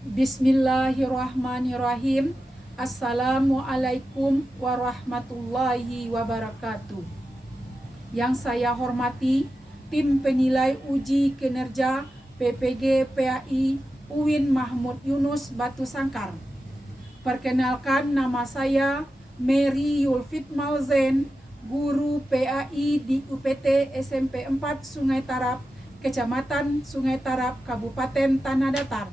Bismillahirrahmanirrahim. Assalamualaikum warahmatullahi wabarakatuh. Yang saya hormati tim penilai uji kinerja PPG PAI UIN Mahmud Yunus Batu Sangkar. Perkenalkan, nama saya Mary Yulfit Malzen, guru PAI di UPT SMP 4 Sungai Tarap, Kecamatan Sungai Tarap, Kabupaten Tanah Datar.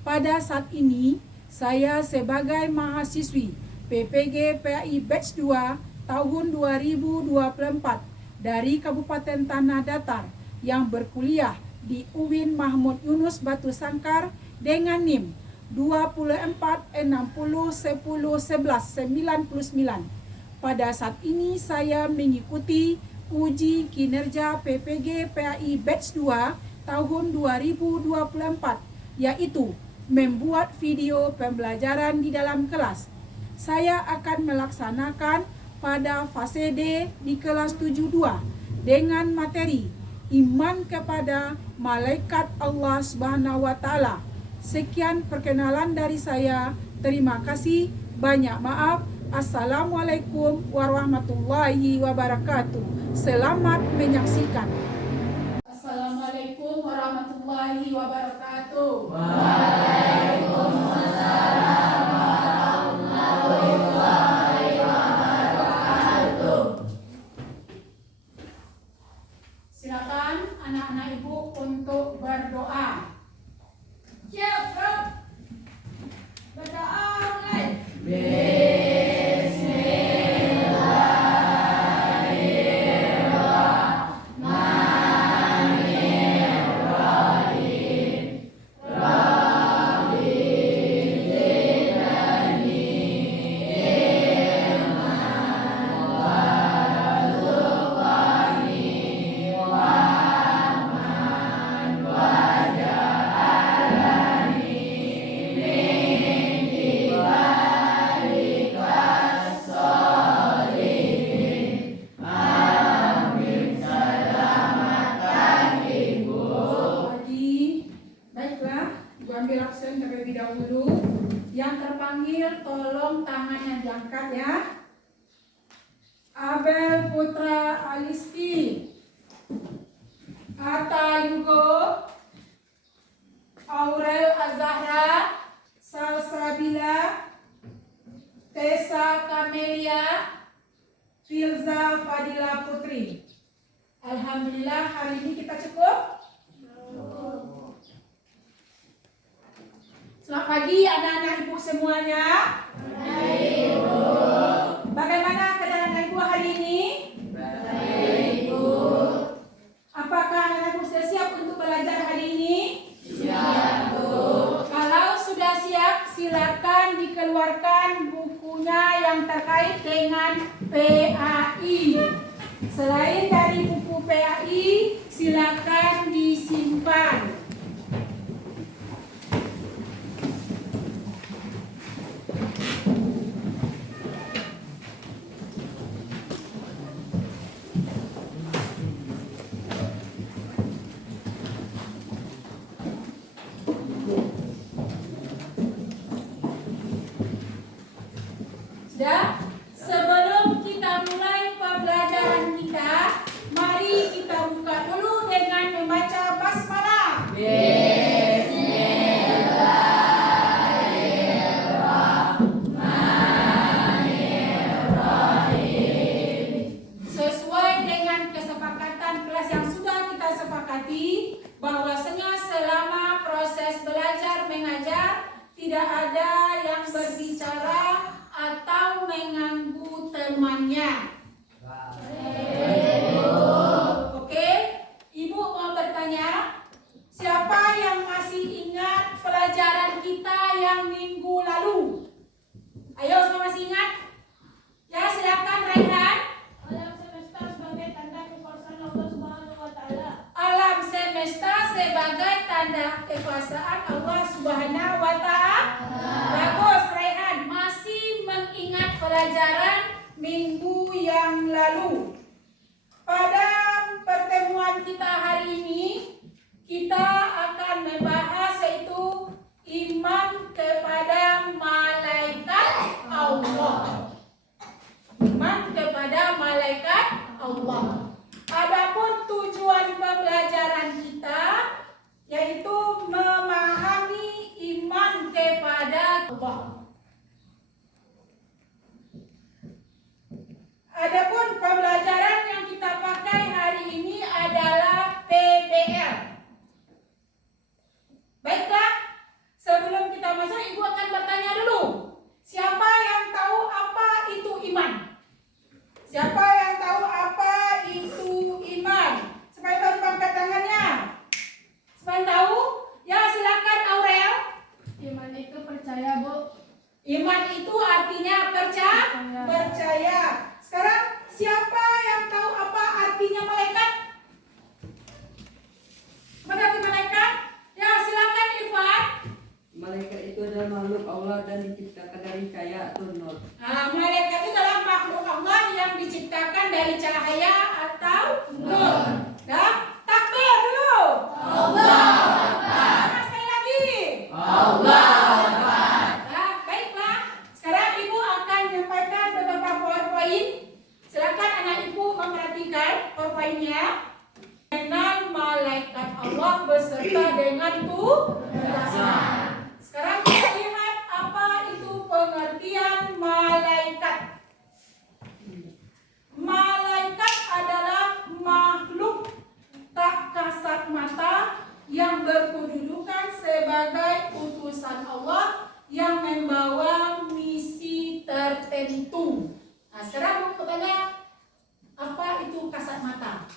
Pada saat ini, saya sebagai mahasiswi PPG PAI Batch 2 tahun 2024 dari Kabupaten Tanah Datar yang berkuliah di UIN Mahmud Yunus Batu Sangkar dengan NIM 2460101199. Pada saat ini saya mengikuti uji kinerja PPG PAI Batch 2 tahun 2024, yaitu membuat video pembelajaran di dalam kelas. Saya akan melaksanakan pada fase D di kelas 72 dengan materi iman kepada malaikat Allah Subhanahu wa taala. Sekian perkenalan dari saya. Terima kasih. Banyak maaf. Assalamualaikum warahmatullahi wabarakatuh. Selamat menyaksikan. Assalamualaikum warahmatullahi wabarakatuh. Waalaikumsalam warahmatullahi wabarakatuh. Silakan anak-anak ibu untuk berdoa. Siap, bro. Berdoa mulai. Ambil absen terlebih dahulu. Yang terpanggil tolong tangannya diangkat ya. Abel Putra Alisti, Atta Yugo, Aurel Azahra, Salsabila, Tessa Kamelia, Filza Fadila Putri. Alhamdulillah, hari ini kita cukup. Selamat pagi anak-anak ibu semuanya. Baik, Ibu. Bagaimana keadaan anak ibu hari ini? Baik, Ibu. Apakah anak ibu sudah siap untuk belajar hari ini? Siap, Bu. Kalau sudah siap, silakan dikeluarkan bukunya yang terkait dengan PAI. Selain dari buku PAI, silakan disimpan. Sudah? Sebelum kita mulai pembelajaran kita, mari kita buka dulu dengan membaca basmalah. Sesuai dengan kesepakatan kelas yang sudah kita sepakati, bahwasanya selama proses belajar mengajar tidak ada yang berbicara atau mengganggu temannya. Oke, Ibu mau bertanya, siapa yang masih ingat pelajaran kita yang minggu lalu? Ayo, semua masih ingat? Ya, silakan Raihan. Alam semesta sebagai tanda kekuasaan Allah Subhanahu wa taala. Alam semesta sebagai tanda kekuasaan Allah Subhanahu wa taala. Bagus, Raihan. Masih mengingat pelajaran minggu yang lalu. Pada pertemuan kita hari ini, kita akan membahas yaitu iman makhluk Allah dan diciptakan dari cahaya atau nur. Malaikat itu adalah makhluk Allah yang diciptakan dari cahaya atau nur. Dah, takbir dulu. Sekali lagi. Nah, baiklah. Sekarang Ibu akan menyampaikan beberapa poin-poin. Silakan anak Ibu memperhatikan poin-poinnya. Dengan malaikat Allah beserta dengan tugasnya. Sekarang kita lihat apa itu pengertian malaikat. Malaikat adalah makhluk tak kasat mata yang berkedudukan sebagai utusan Allah yang membawa misi tertentu. Nah, sekarang mau bertanya, apa itu kasat mata?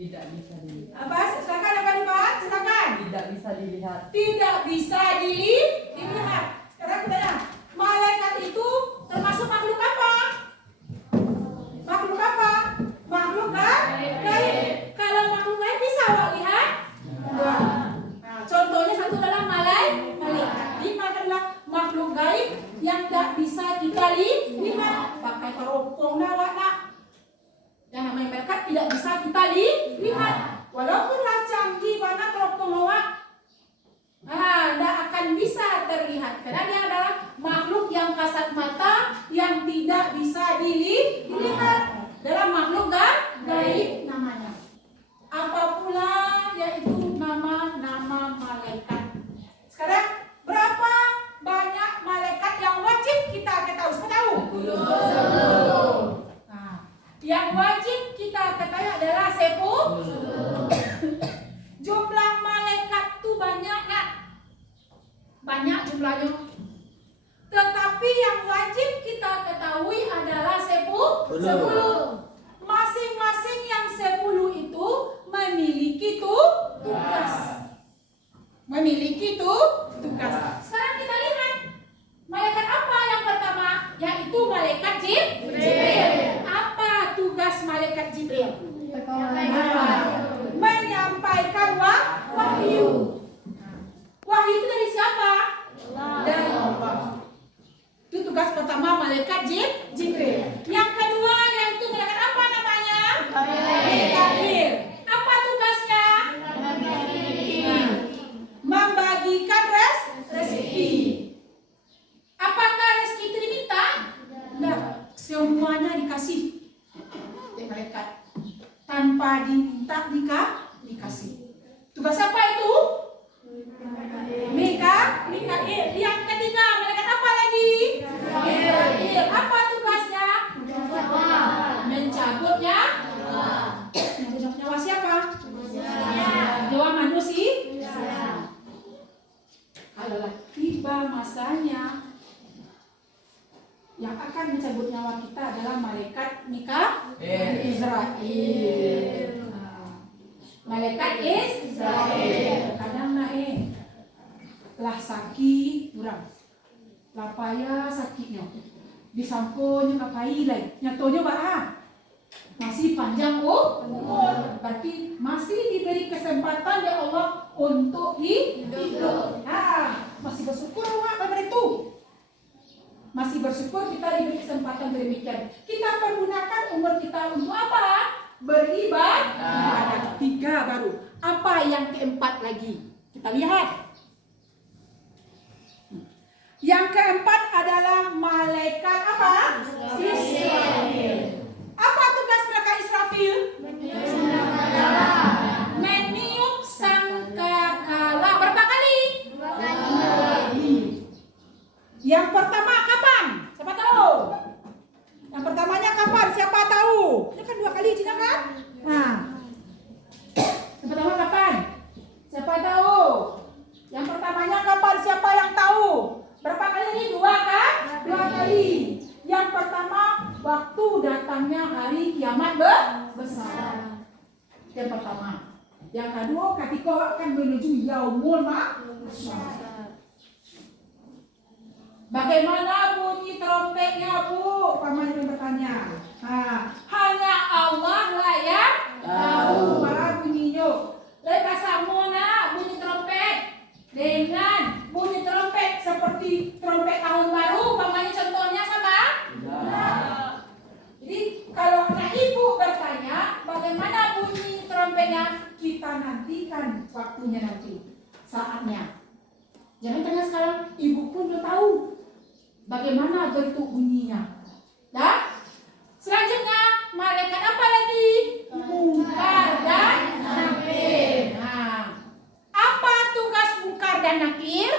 Tidak bisa dilihat. Apa? Silakan apa Pak? Silakan. Tidak bisa dilihat. Tidak bisa dilihat. Sekarang kita lihat. Malaikat itu termasuk makhluk apa? Makhluk apa? Makhluk gaib. Kalau makhluk gaib bisa Wak lihat? Nah, contohnya satu adalah malaikat. Lima adalah makhluk gaib yang tidak bisa kita lihat. Pakai teropong dah nak. Yang namanya malaikat tidak bisa kita lihat. Walaupunlah canggih mana teropong awak, tidak akan bisa terlihat karena dia adalah makhluk yang kasat mata yang tidak bisa dilihat. Dalam makhluk gaib namanya. Apa pula yaitu nama-nama malaikat. Sekarang berapa banyak malaikat yang wajib kita ketahui? Semua tahu? Yang wajib kita ketahui adalah 10. Jumlah malaikat itu banyak nak? Banyak jumlahnya. Tetapi yang wajib kita ketahui adalah 10. Masing-masing yang 10 itu memiliki tugas. Sekarang kita lihat malaikat apa yang pertama? Yaitu malaikat Jibril. Apa tugas malaikat Jibril? Menyampaikan wahyu. Wahyu itu dari siapa? Dari Allah. Itu tugas pertama malaikat Jibril. Yang kedua yaitu malaikat apa namanya? Mikail. Apa tugasnya? Membagikan rezeki. Apakah rezeki itu diminta? Enggak, semuanya dikasih. Malaikat tanpa diminta dikasih. Tugas apa itu? Mikail. Yang ketiga malaikat apa lagi? Israfil. Apa tugasnya? Mencabut nyawa siapa? Nyawa manusia. Kalau tiba masanya, yang akan mencabut nyawa kita adalah malaikat Israfil. Malaikat Israfil. Kadang naik lah sakit kurang, lah payah sakitnya, disamponya kapai lagi, nyatonya masih panjang umur, berarti masih diberi kesempatan ya Allah untuk hidup. Masih bersyukur pada itu. Masih bersyukur kita diberi kesempatan demikian. Kita pergunakan umur kita untuk apa? Beribadah. 3 baru. Apa yang keempat lagi? Kita lihat. Yang keempat adalah malaikat apa? Israfil. Apa tugas mereka Israfil? Meniup sangkakala. Berapa kali? 2 kali. Yang pertama kapan? Siapa tahu? Yang pertamanya kapan? Siapa tahu? Ini kan 2 kali tidak kan? Nah, yang pertama kapan? Siapa tahu? Yang pertamanya kapan? Siapa yang tahu? Berapa kali ini? 2 kan? 2 kali. Yang pertama waktu datangnya hari kiamat besar. Yang pertama. Yang kedua ketika akan menuju yaumul mahsyar. Bagaimana bunyi trompetnya Bu? Paman yang bertanya. Hanya Allah lah yang tahu para bunyinya. Mereka sama bunyi trompet dengan bunyi trompet seperti Jangan tanya sekarang, ibu pun udah tahu bagaimana bentuk bunyinya. Ya? Selanjutnya, malaikat apa lagi? Mungkar dan nakir. Nah, apa tugas mungkar dan nakir?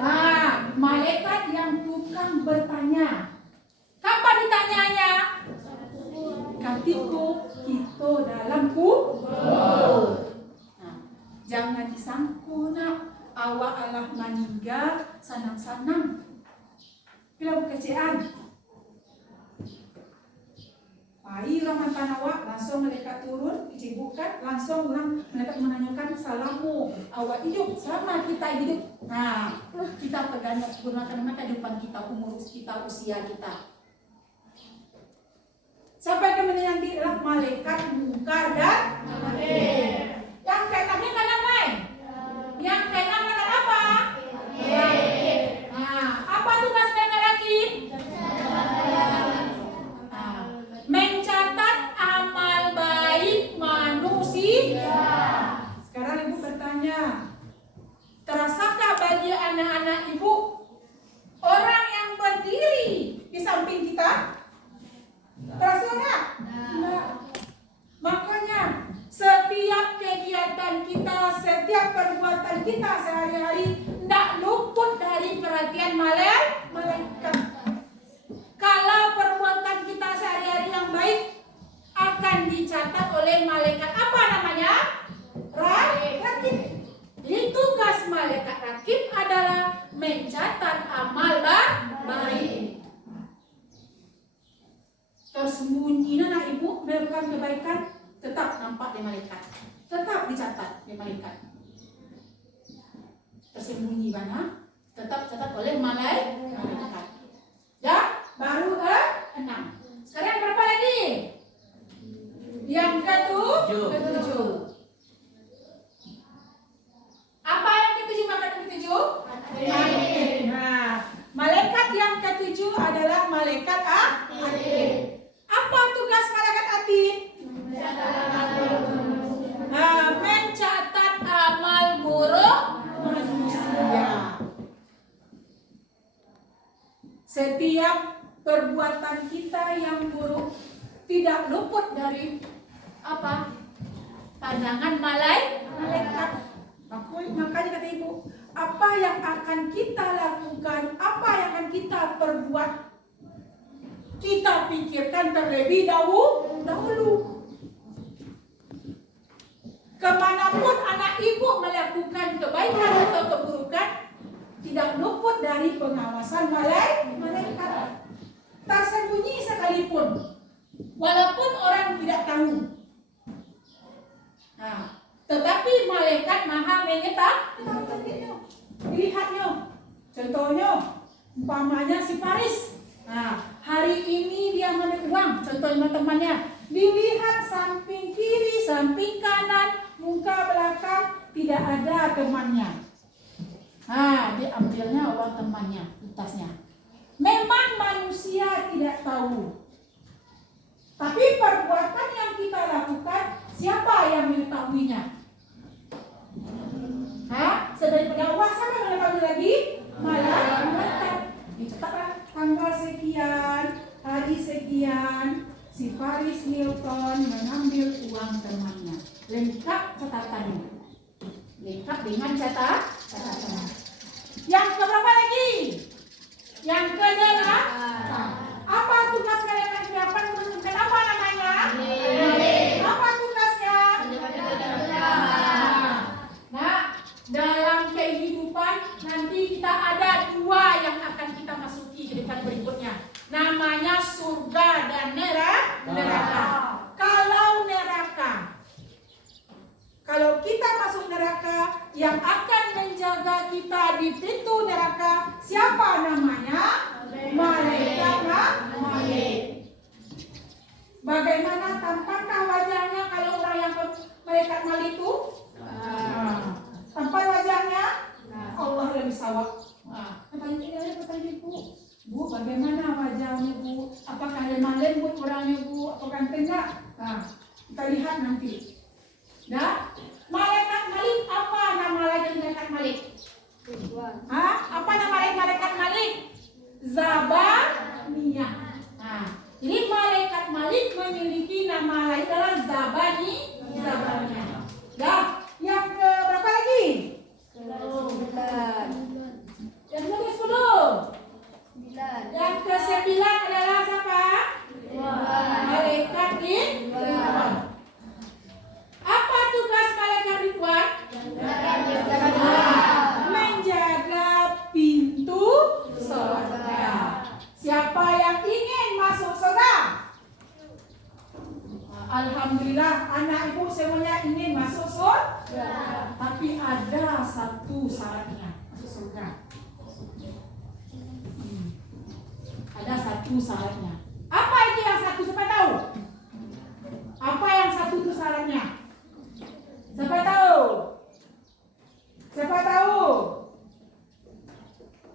Nah, malaikat yang tukang bertanya. Kapan ditanyanya? Ketika kita dalam kubur. Nah, jangan disangku nak, awak alah meninggal sanang-sanang. Bila bekerjaan, pagi orang mantan awak langsung malaikat turun, dicibukkan, langsung orang malaikat menanyakan salamu, awak hidup selama kita hidup. Nah, kita pegang gunakan kehidupan kita, umur kita, usia kita. Sampai kemudian nanti adalah malaikat mungkar dan nakir. Yang keenamnya kan apa? Yang keenam kan apa? Nah, apa tugas mereka lagi? Nah, mencatat amal baik manusia. Sekarang ibu bertanya, terasakah bagi anak-anak ibu orang yang berdiri di samping kita? Terasa enggak? Enggak. Makanya setiap kegiatan kita, setiap perbuatan kita sehari-hari tidak luput dari perhatian malaikat. Kalau perbuatan kita sehari-hari yang baik akan dicatat oleh malaikat apa namanya? Rakib. Jadi tugas malaikat rakib adalah mencatat amal baik. Tersembunyi anak ibu melakukan kebaikan tetap nampak di malaikat, tetap dicatat di malaikat. Tersembunyi mana tetap catat oleh malaikat. Ya, baru enam. Sekarang berapa lagi? Yang ketujuh. Apa yang ketujuh? Maka yang ketujuh? Nah, malaikat yang ketujuh adalah malaikat Atid. Apa tugas malaikat Atid? Mencatat amal buruk manusia. Setiap perbuatan kita yang buruk tidak luput dari apa? Pandangan malaikat. Makanya kata ibu, apa yang akan kita lakukan, apa yang akan kita perbuat, kita pikirkan terlebih dahulu. Kemanapun anak ibu melakukan kebaikan atau keburukan, tidak luput dari pengawasan malaikat. Tersembunyi sekalipun, walaupun orang tidak tahu. Nah, tetapi malaikat maha mengetahui. Lihatnya, contohnya, umpamanya si Paris. Nah, hari ini dia mengambil uang, contohnya temannya. Dilihat samping kiri, samping kanan, muka belakang, tidak ada temannya. Nah, diambilnya uang temannya, tasnya. Memang manusia tidak tahu. Tapi perbuatan yang kita lakukan, siapa yang mengetahuinya? Daripada Allah, siapa yang mengetahui lagi? Malaikat. Dicatatlah tanggal sekian, hari sekian, si Paris Hilton mengambil uang temannya. Lengkap catatannya. Lengkap dengan catatan. Yang keberapa lagi? Yang kedelapan. Apa tugas malaikat delapan? Apa namanya? Apa tugasnya? Nah, dalam kehidupan nanti kita ada dua yang akan kita masuki ke depan berikutnya. Namanya surga dan neraka. Kalau kita masuk neraka, yang akan menjaga kita di pintu neraka siapa namanya? Malaikat. Bagaimana tampaknya wajahnya kalau orang yang malaikat mal itu? Tampak wajahnya? Allah lebih sawak. Pertanyaan Bu, bagaimana wajahnya Bu? Apakah lemah lembut orangnya Bu? Apakah enggak? Kita lihat nanti. Nah, malaikat malik apa nama lagi malaikat satu syaratnya masuk surga. Ada satu syaratnya. Apa itu yang satu? Siapa tahu? Apa yang satu itu syaratnya? Siapa tahu? Siapa tahu?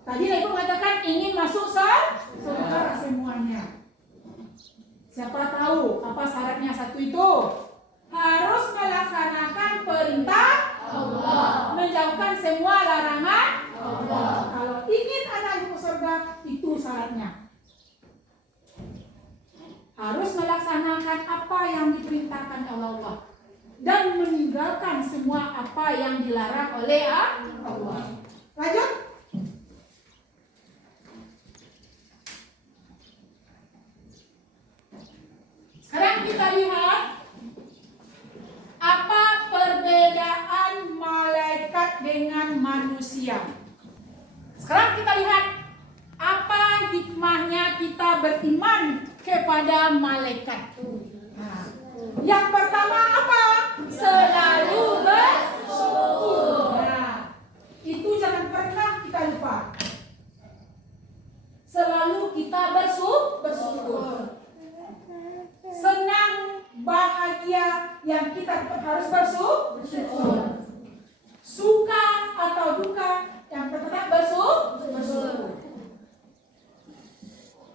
Tadi Ibu mengatakan ingin masuk surga semuanya. Siapa tahu apa syaratnya satu itu? Harus melaksanakan perintah Allah, menjauhkan semua larangan Allah. Kalau ingin anak masuk surga, itu syaratnya. Harus melaksanakan apa yang diperintahkan oleh Allah dan meninggalkan semua apa yang dilarang oleh Allah. Lanjut. Sekarang kita lihat apa perbedaan malaikat dengan manusia. Sekarang kita lihat apa hikmahnya kita beriman kepada malaikat. Nah, yang pertama apa? Selalu bersyukur. Nah, itu jangan pernah kita lupa. Selalu kita bersyukur. Senang, bahagia yang kita harus bersyukur. Suka atau duka yang tetap bersyukur.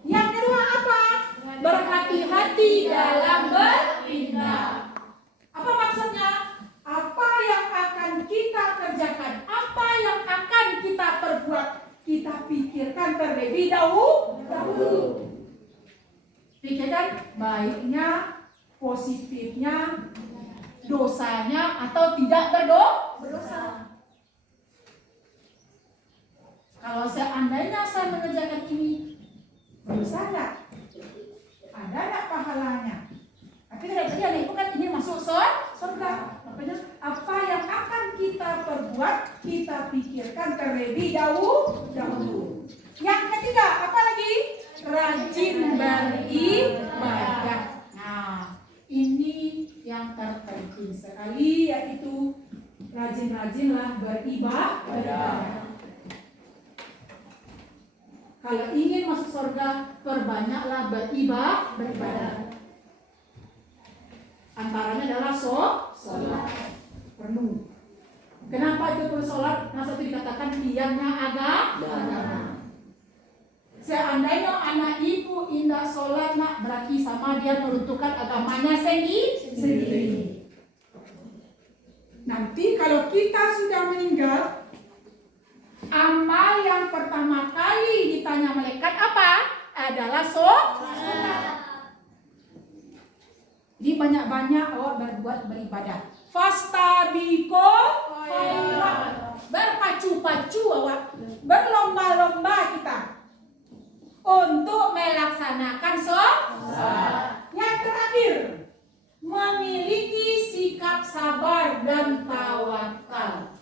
Yang kedua apa? Berhati-hati dalam bertindak. Apa maksudnya? Apa yang akan kita kerjakan, apa yang akan kita perbuat, kita pikirkan terlebih dahulu. Pikirkan baiknya, positifnya, dosanya atau tidak berdosa. Kalau seandainya saya mengerjakan ini, berdosa enggak? Ada enggak pahalanya? Tapi tidak terjadi, itu kan ini masuk surga. Makanya apa yang akan kita perbuat, kita pikirkan terlebih dahulu. Yang ketiga, apa lagi? Rajin beribadah. Nah, ini yang terpenting sekali, yaitu rajin-rajinlah beribadah. Kalau ingin masuk surga, perbanyaklah beribadah. Antaranya adalah sholat. Penuh. Kenapa itu perlu sholat? Nah, satu dikatakan tiangnya agama. Seandainya anak ibu indah sholat, nak, berarti sama dia meruntuhkan agamanya sendiri. Nanti kalau kita sudah meninggal, amal yang pertama kali ditanya malaikat apa? Adalah sholat. Jadi banyak-banyak awak berbuat beribadah. Fastabiqul khairat. Berpacu-pacu awak, berlomba-lomba kita untuk melaksanakan sholat. Yang terakhir, memiliki sikap sabar dan tawakal.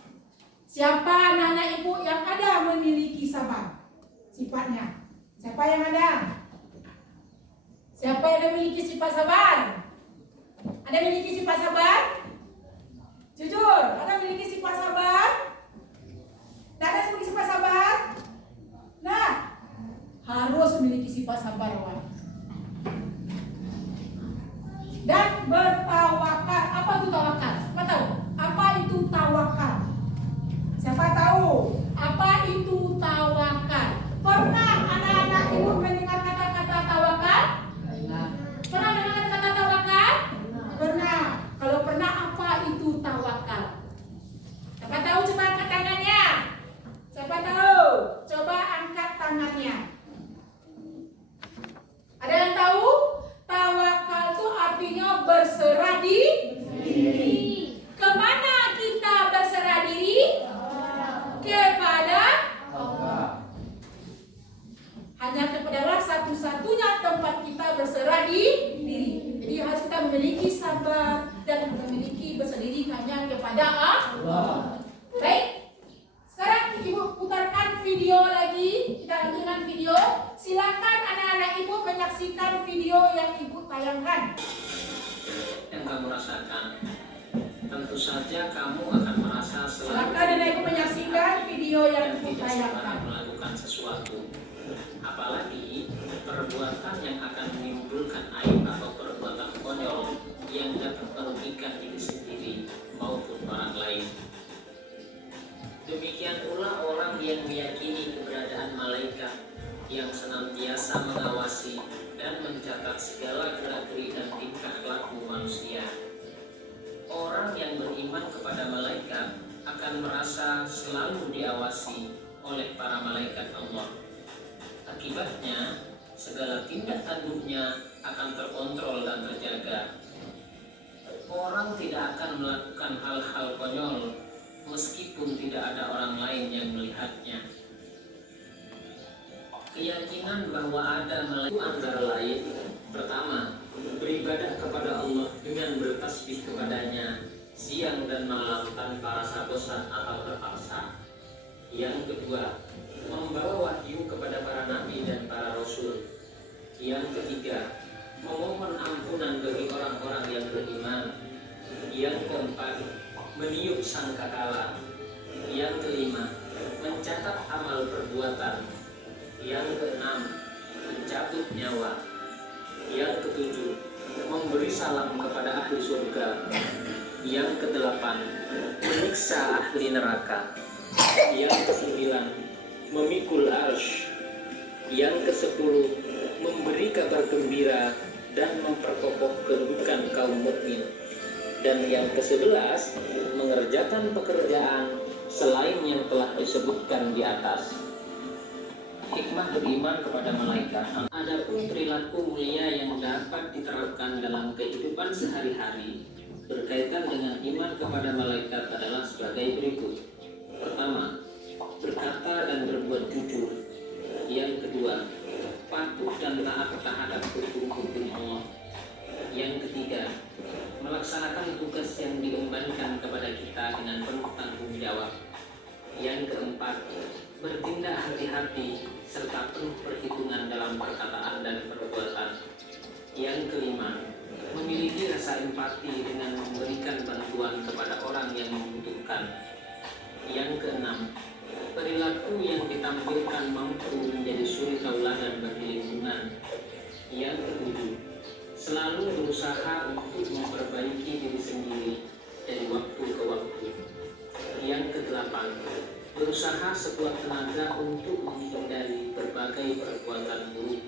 Siapa anak-anak ibu yang ada memiliki sabar sifatnya? Siapa yang ada? Siapa yang memiliki sifat sabar? Ada memiliki sifat sabar? Jujur, ada memiliki sifat sabar? Tidak ada memiliki sifat sabar? Nah, harus memiliki sifat sabar, Wan. Dan bertawakal. Apa itu tawakal? Siapa tahu? Apa itu tawakal? Siapa tahu? Apa itu tawakal? Pernah anak-anak ibu mendengar kata-kata tawakal? Pernah dengar kata-kata tawakal? Pernah. Kalau pernah, apa itu tawakal? Siapa tahu? Coba angkat tangannya. Siapa tahu? Coba angkat tangannya. Ada yang tahu? Tawakal itu artinya berserah diri. Kemana kita berserah diri? Kepada Allah. Hanya kepadalah satu-satunya tempat kita berserah diri. Jadi harus kita memiliki sabar dan memiliki berserah diri hanya kepada Allah. Baik. Sekarang ibu putarkan video lagi. Kita lanjutkan video. Silakan anak-anak ibu menyaksikan video yang ibu tayangkan. Yang kamu rasakan, tentu saja kamu akan merasa Silakan anak ibu menyaksikan. perbuatan yang akan menimbulkan aib atau perbuatan konyol yang dapat merugikan diri sendiri maupun orang lain. Demikian pula orang yang meyakini keberadaan malaikat yang senantiasa mengawasi dan mencatat segala gerak-gerik dan tingkah laku manusia. Orang yang beriman kepada malaikat akan merasa selalu diawasi oleh para malaikat Allah. Akibatnya, segala tindak tanduknya akan terkontrol dan terjaga. Orang tidak akan melakukan hal-hal konyol meskipun tidak ada orang lain yang melihatnya. Keyakinan bahwa ada malaikat antara lain: pertama, beribadah kepada Allah dengan bertasbih kepadanya siang dan malam tanpa rasa bosan atau terpaksa. Yang kedua, membawa wahyu kepada para nabi dan para rasul. Yang ketiga, memohon ampunan bagi orang-orang yang beriman. Yang keempat, meniup sangkakala. Yang kelima, mencatat amal perbuatan. Yang keenam, mencabut nyawa. Yang ketujuh, memberi salam kepada ahli surga. Yang kedelapan, menyiksa ahli neraka. Yang kesembilan, memikul arsy. Yang kesepuluh, memberi kabar gembira dan memperkokoh kedudukan kaum mukmin. Dan yang ke-11, mengerjakan pekerjaan selain yang telah disebutkan di atas. Hikmah beriman kepada malaikat. Adapun perilaku mulia yang dapat diterapkan dalam kehidupan sehari-hari berkaitan dengan iman kepada malaikat adalah sebagai berikut. Pertama, berkata dan berbuat jujur. Yang kedua, patuh dan taat terhadap hukum-hukum Allah. Yang ketiga, melaksanakan tugas yang diembankan kepada kita dengan penuh tanggung jawab. Yang keempat, bertindak hati-hati serta penuh perhitungan dalam perkataan dan perbuatan. Yang kelima, memiliki rasa empati dengan memberikan bantuan kepada orang yang membutuhkan. Yang keenam, perilaku yang ditampilkan mampu menjadi suri tauladan bagi lingkungan. Yang ketujuh, selalu berusaha untuk memperbaiki diri sendiri dari waktu ke waktu. Yang kedelapan, berusaha sekuat tenaga untuk menghindari berbagai perbuatan buruk.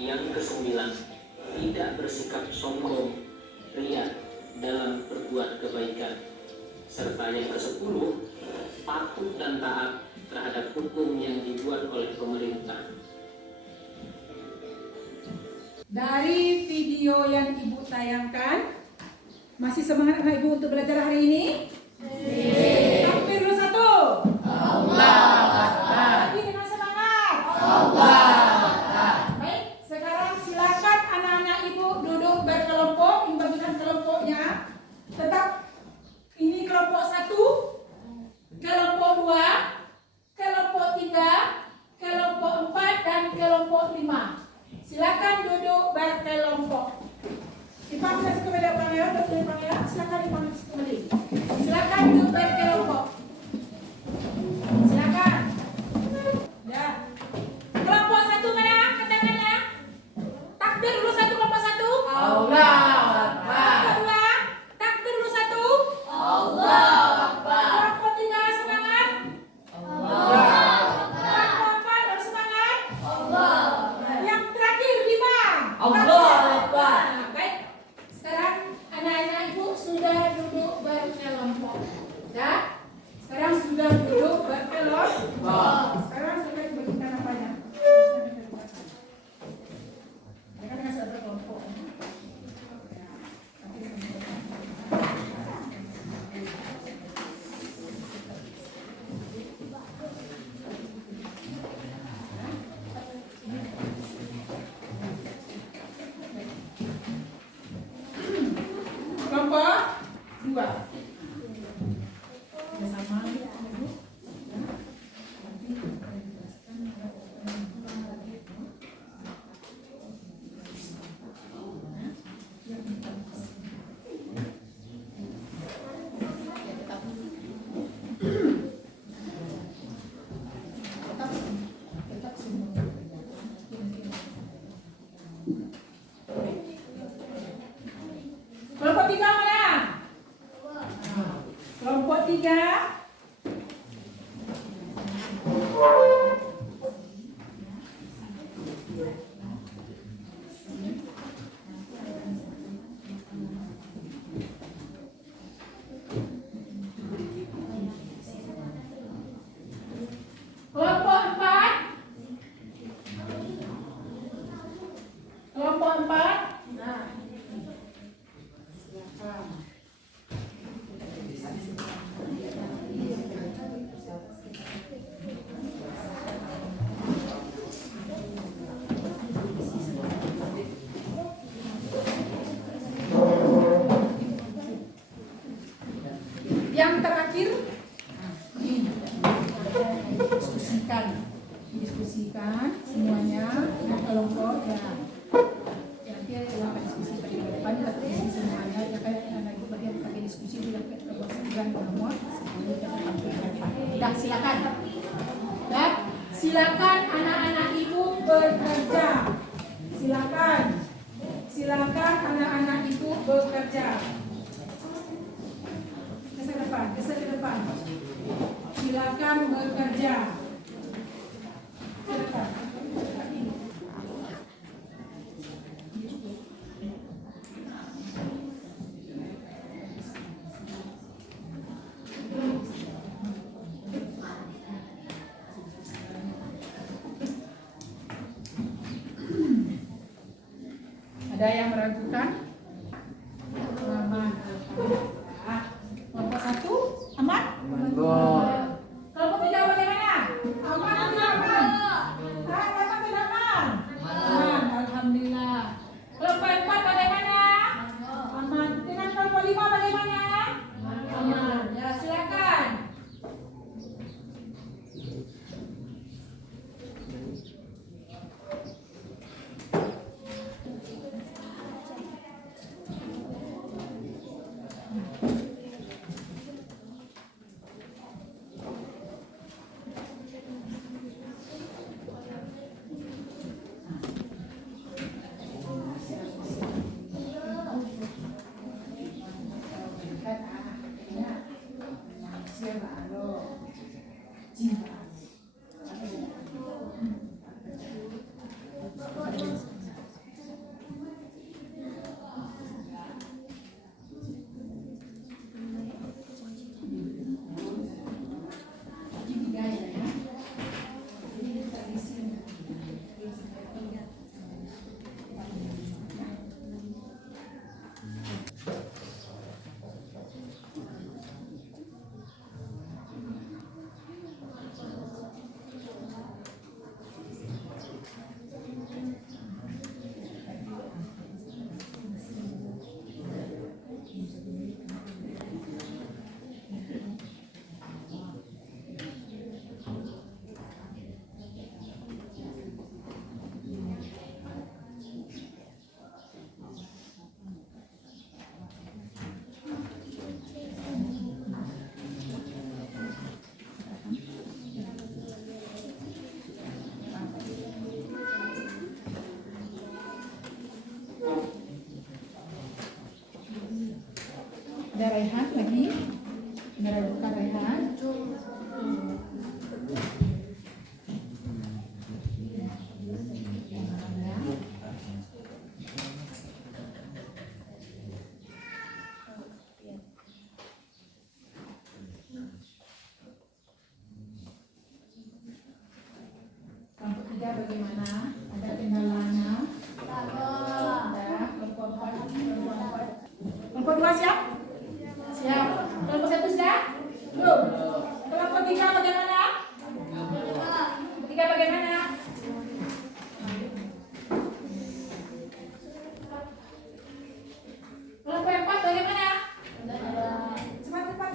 Yang kesembilan, tidak bersikap sombong, riya dalam berbuat kebaikan. Serta yang kesepuluh, patuh dan taat terhadap hukum yang dibuat oleh pemerintah. Dari video yang Ibu tayangkan, masih semangat anak Ibu untuk belajar hari ini? Takbir dulu satu. Allahu Akbar. Lagi dengan semangat. Allahu Akbar. Baik, sekarang silakan anak-anak Ibu duduk berkelompok, membagikan kelompoknya. Tetap ini kelompok 1, kelompok 2, kelompok 3, kelompok 4 dan kelompok 5. Silakan duduk berkelompok. Dipanggil kepada panggil, silakan dipanggil kembali. Silakan duduk berkelompok. Silakan. Ya. Kelompok 1 mana? Ketangannya. Takbir dulu satu kelompok 1. Allahu Akbar. Kedua, takbir dulu 1. Allahu Akbar. Kelompok 3 semangat. Allahu Akbar. Kelompok 4 harus semangat. Allahu Akbar. Yang terakhir 5. Allahu Akbar. Nah, baik. Sekarang anak-anak Ibu sudah duduk berkelompok. Ya? Sekarang sudah duduk berkelompok. Sekarang saya bagikan apanya? Ya kan nggak sudah berkelompok. Ya, nanti kelompok 2. Bersama Ibu. Ya. Nanti Diskusikan semuanya yang kelompok ya. Nanti ada diskusi pada depan atau diskusi semuanya ya kayak karena itu bagian pakai diskusi sudah terbuat sekian nomor sebelum kita tampil ke depan. Dah silakan. Dah silakan anak-anak ibu bekerja. Silakan. Silakan anak-anak ibu bekerja. Ke depan. Silakan bekerja. Silakan. Ada yang meragukan? Aman. Kelompok 1 aman? Kelompok 3 bagaimana? Aman atau tidak aman? Aman tidak aman? Aman, alhamdulillah. Kelompok 4 bagaimana? Aman. Dengan kelompok 5 bagaimana? Aman. Ya, silakan. Ada Raihan lagi? Meragukan Raihan? Kelompok 3 bagaimana? Ada kendalanya? Ada. Kelompok 4. Kelompok 2 siap? Siap. Kelompok 1 sudah? Belum. Kelompok 3 bagaimana? 3 bagaimana? Kelompok 4 bagaimana? Cepat.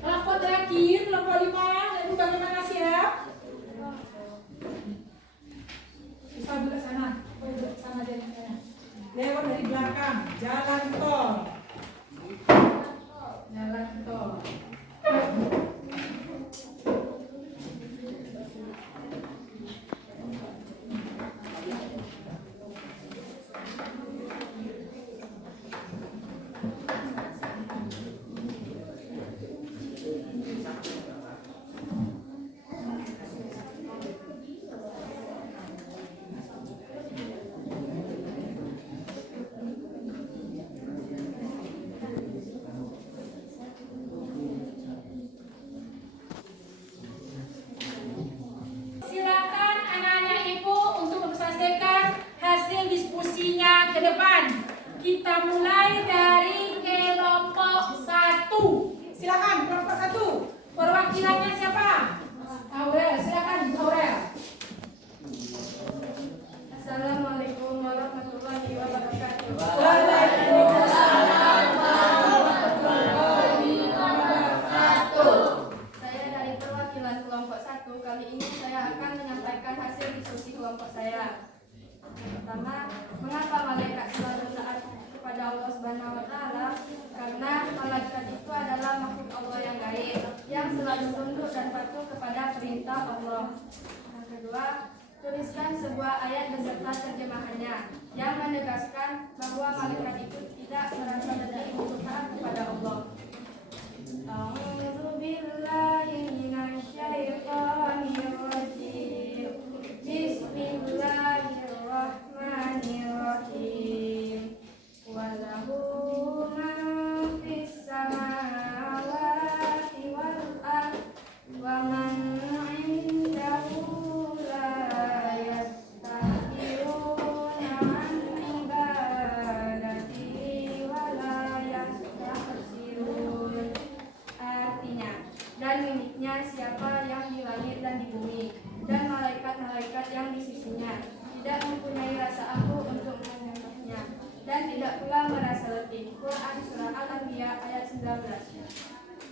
Kelompok terakhir, kelompok 5, itu bagaimana siap? Bisa duduk sana, duduk sana dari sana. Lewat dari belakang, jalan tol. Jalan tol. Silakan anak-anak ibu untuk memperselesaikan hasil diskusinya ke depan. Kita mulai dari kelompok 1. Silakan kelompok 1. Perwakilannya siapa? Aurel, silakan Aurel. Assalamualaikum warahmatullahi wabarakatuh. Pertama, mengapa malaikat selalu taat kepada Allah Subhanahu wa taala? Karena malaikat itu adalah makhluk Allah yang gaib, yang selalu tunduk dan patuh kepada perintah Allah. Yang kedua, tuliskan sebuah ayat beserta terjemahannya yang menegaskan bahwa malaikat itu tidak merasa letih untuk taat kepada Allah. A'udzu billahi minasyaitonir rajim. Bismillahirrahmanirrahim. Walahu man fis samawati wal ardh wa man 'indahu la yastakbiruna 'an ibadatihi wa la yastahsirun. Artinya, dan miliknya siapa yang di langit dan di bumi, dan malaikat-malaikat yang di sisinya tidak mempunyai rasa ampun untuk menyembahnya, dan tidak pula merasa letih. Quran Surah Al-Anbiya ayat 19.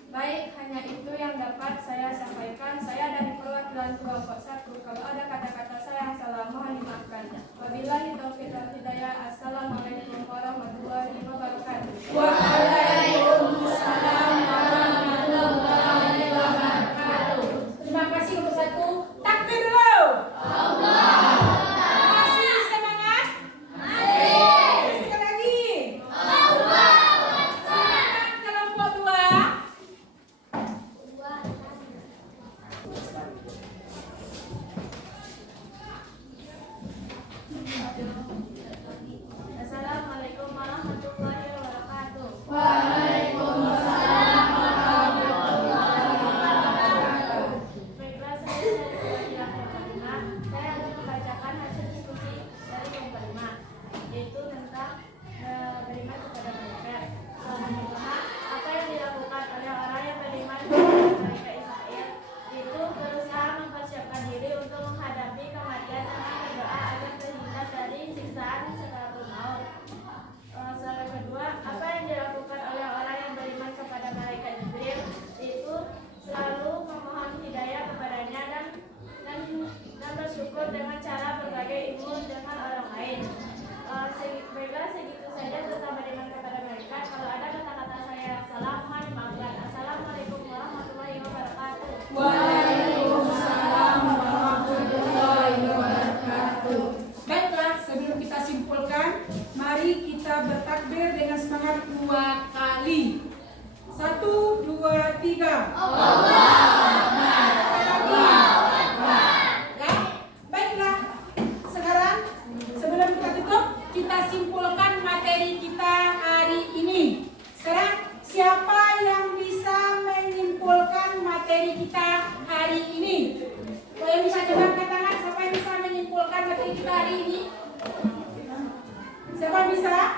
Baik, hanya itu yang dapat saya sampaikan. Saya dari perwakilan kelompok 1. Kalau ada kata-kata saya yang salah, mohon dimaafkan. Wabillahi taufiq wal hidayah. Assalamualaikum warahmatullahi wabarakatuh. Waalaikumsalam warahmatullahi wabarakatuh. Terima kasih untuk satu. Takbir dulu. Masih semangat? Masih. Sekali lagi. Semangat kelompok 2. Assalamualaikum warahmatullahi wabarakatuh. Waalaikumsalam warahmatullahi wabarakatuh. Baiklah, saya dari perwakilan kelompok 5. Saya akan membacakan hasil diskusi dari kelompok 5, yaitu tentang beriman kepada malaikat. Yang pertama, apa yang dilakukan oleh orang yang beriman kepada malaikat Israel itu berusaha mempersiapkan diri untuk menghadapi kematian dengan berdoa agar terhindar dari siksaan sekaratul maut. Soal kedua, apa yang dilakukan oleh orang yang beriman kepada malaikat Jibril itu selalu memohon hidayah kepadanya dan bersyukur dengan cara berbagai ilmu dengan orang lain. Baiklah, segitu saja tentang beriman kepada malaikat. Kalau ada kata-kata saya yang salah, mohon dimaafkan. Assalamualaikum warahmatullahi wabarakatuh. Waalaikumsalam warahmatullahi wabarakatuh. Baiklah, sebelum kita simpulkan, mari kita bertakbir dengan semangat 2 kali. 1, 2, 3. Ya, baiklah. Sekarang sebelum kita tutup, kita simpulkan materi kita hari ini. Sekarang siapa yang bisa menyimpulkan materi kita hari ini? Yang bisa coba angkat tangan, siapa yang bisa menyimpulkan materi kita hari ini? Siapa yang bisa?